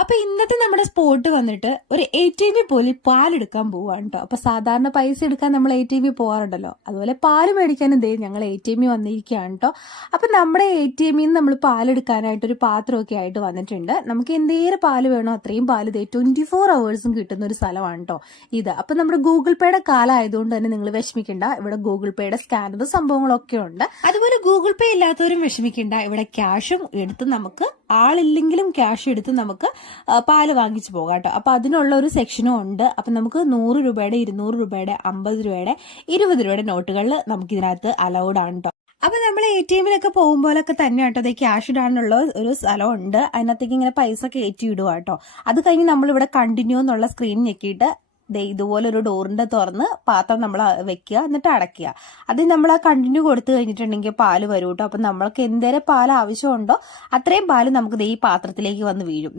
അപ്പൊ ഇന്നത്തെ നമ്മുടെ സ്പോട്ട് വന്നിട്ട് ഒരു ATM പോലും പാലെടുക്കാൻ പോവാണ് കേട്ടോ. അപ്പൊ സാധാരണ പൈസ എടുക്കാൻ നമ്മൾ ATM പോവാറുണ്ടല്ലോ, അതുപോലെ പാല് മേടിക്കാനും ദേ ഞങ്ങൾ ATM വന്നിരിക്കുകയാണ് കേട്ടോ. അപ്പൊ നമ്മുടെ ATM നമ്മൾ പാലെടുക്കാനായിട്ട് ഒരു പാത്രമൊക്കെ ആയിട്ട് വന്നിട്ടുണ്ട്. നമുക്ക് എന്തേലും പാല് വേണോ അത്രയും പാല് ദേ 24 hours കിട്ടുന്ന ഒരു സ്ഥലമാണ് കേട്ടോ ഇത്. അപ്പൊ നമ്മുടെ ഗൂഗിൾ പേയുടെ കാലം ആയതുകൊണ്ട് തന്നെ നിങ്ങൾ വിഷമിക്കണ്ട, ഇവിടെ ഗൂഗിൾ പേയുടെ സ്കാനർ സംഭവങ്ങളൊക്കെ ഉണ്ട്. അതുപോലെ ഗൂഗിൾ പേ ഇല്ലാത്തവരും വിഷമിക്കണ്ട, ഇവിടെ ക്യാഷും എടുത്ത് നമുക്ക് ആളില്ലെങ്കിലും ക്യാഷ് എടുത്ത് നമുക്ക് പാല് വാങ്ങിച്ചു പോകാം കേട്ടോ. അപ്പൊ അതിനുള്ള ഒരു സെക്ഷനും ഉണ്ട്. അപ്പൊ നമുക്ക് 100 രൂപയുടെ 200 രൂപയുടെ 50 രൂപയുടെ 20 രൂപയുടെ നോട്ടുകളിൽ നമുക്ക് ഇതിനകത്ത് അലൗഡ് ആണ് കേട്ടോ. അപ്പൊ നമ്മൾ ATM പോകുമ്പോഴൊക്കെ തന്നെ കേട്ടോ അത് ക്യാഷ് ഇടാനുള്ള ഒരു സ്ഥലമുണ്ട്. അതിനകത്തേക്ക് ഇങ്ങനെ പൈസ കയറ്റി ഇടുക കേട്ടോ. അത് കഴിഞ്ഞ് നമ്മളിവിടെ കണ്ടിന്യൂ എന്നുള്ള സ്ക്രീൻ ഞെക്കിയിട്ട് ഇതുപോലെ ഒരു ഡോറിന്റെ തുറന്ന് പാത്രം നമ്മൾ വെക്കുക, എന്നിട്ട് അടയ്ക്കുക. അത് നമ്മൾ ആ കണ്ടിന്യൂ കൊടുത്തു കഴിഞ്ഞിട്ടുണ്ടെങ്കിൽ പാല് വരും കേട്ടോ. അപ്പൊ നമ്മൾക്ക് എന്തേരം പാൽ ആവശ്യമുണ്ടോ അത്രയും പാല് നമുക്ക് ഈ പാത്രത്തിലേക്ക് വന്ന് വീഴും.